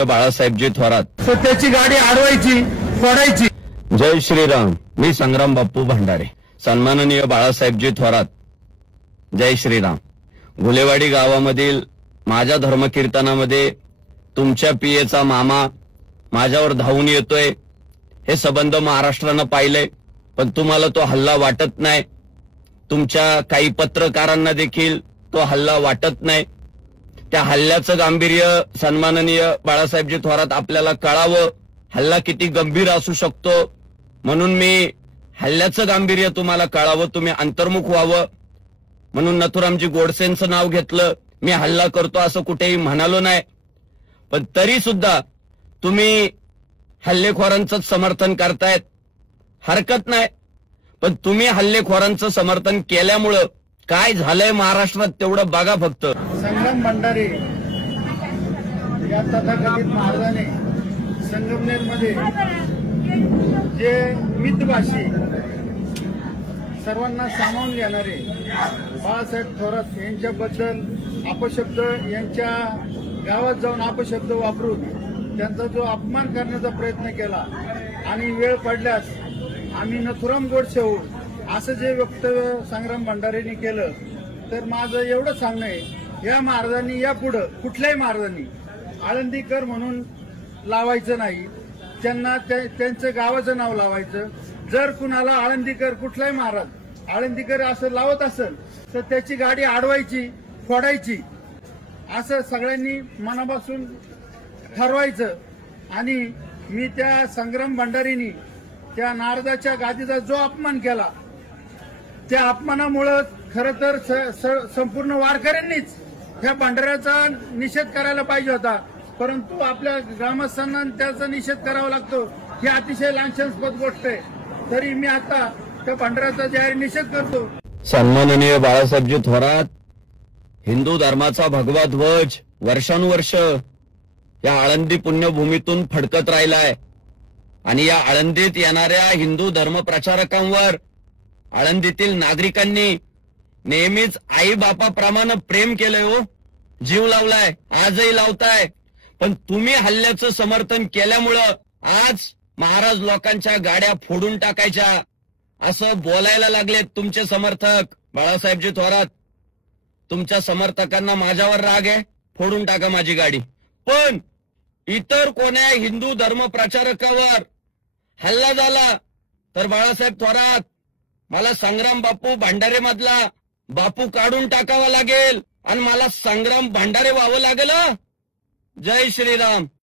बाळासाहेबजी थोरात, त्याची गाडी अडवायची, फोडायची। जय श्रीराम। मी संग्राम बाप्पू भंडारे। सन्माननीय बाळासाहेबजी थोरात, जय श्रीराम। घुलेवाडी गावामधील माझ्या धर्मकीर्तनामध्ये तुमच्या पीएचा मामा माझ्यावर धावून येतोय, हे संबंध महाराष्ट्रानं पाहिलंय, पण तुम्हाला तो हल्ला वाटत नाही। तुमच्या काही पत्रकारांना देखील तो हल्ला वाटत नाही। त्या हल्ल्याचं गांभीर्य सन्माननीय बाळासाहेबजी थोरात आपल्याला कळावं, हल्ला किती गंभीर असू शकतो, म्हणून मी हल्ल्याचं गांभीर्य तुम्हाला कळावं, तुम्ही अंतर्मुख व्हावं म्हणून नथुरामजी गोडसेंचं नाव घेतलं। मी हल्ला करतो असं कुठेही म्हणालो नाही, पण तरी सुद्धा तुम्ही हल्लेखोरांचं समर्थन करतायत, हरकत नाही, पण तुम्ही हल्लेखोरांचं समर्थन केल्यामुळं काय झालंय महाराष्ट्रात तेवढं बघा फक्त। संग्राम भंडारे या तथाकथित महाराजाने संगमनेरमध्ये जे मितभाषी सर्वांना सामावून घेणारे बाळासाहेब थोरात यांच्याबद्दल अपशब्द, यांच्या गावात जाऊन अपशब्द वापरून त्यांचा जो अपमान करण्याचा प्रयत्न केला आणि वेळ पडल्यास आम्ही नथुराम गोडसे होऊ असं जे वक्तव्य संग्राम भंडारेंनी केलं, तर माझं एवढं सांगणं आहे, या महाराजांनी यापुढं कुठल्याही महाराजांनी आळंदीकर म्हणून लावायचं नाही, त्यांना त्यांचं गावाचं नाव लावायचं। जर कुणाला आळंदीकर, कुठलाही महाराज आळंदीकर असं लावत असेल तर त्याची गाडी अडवायची, फोडायची, असं सगळ्यांनी मनापासून ठरवायचं। आणि मी त्या संग्राम भंडारेंनी त्या नारदाच्या गादीचा जो अपमान केला, त्या अपमानामुळं खरं तर संपूर्ण वारकऱ्यांनीच ह्या भंडाऱ्याचा निषेध करायला पाहिजे होता, परंतु आपल्या ग्रामस्थांना त्याचा निषेध करावा लागतो, ही अतिशय लांछनास्पद गोष्ट आहे। तरी मी आता त्या भंडाऱ्याचा जाहीर निषेध करतो। सन्माननीय बाळासाहेबजी थोरात, हिंदू धर्माचा भगवा ध्वज वर्षानुवर्ष या आळंदी पुण्यभूमीतून फडकत राहिलाय आणि या आळंदीत येणाऱ्या हिंदू धर्म प्रचारकांवर आळंदीतील नागरिकांनी नेहमीच आई बापाप्रमाणे प्रेम केलंय, हो, जीव लावलाय, आजही लावताय, पण तुम्ही हल्ल्याचं समर्थन केल्यामुळं आज महाराज लोकांच्या गाड्या फोडून टाकायच्या असं बोलायला लागलेत तुमचे समर्थक। बाळासाहेबजी थोरात, तुमच्या समर्थकांना माझ्यावर राग आहे, फोडून टाका माझी गाडी, पण इतर कोण्या हिंदू धर्म प्रचारकावर हल्ला झाला तर बाळासाहेब थोरात, मला संग्राम बापू भंडारे मधला बापू काढून टाकावा लागेल आणि मला संग्राम भंडारे व्हावं लागेल। जय श्रीराम।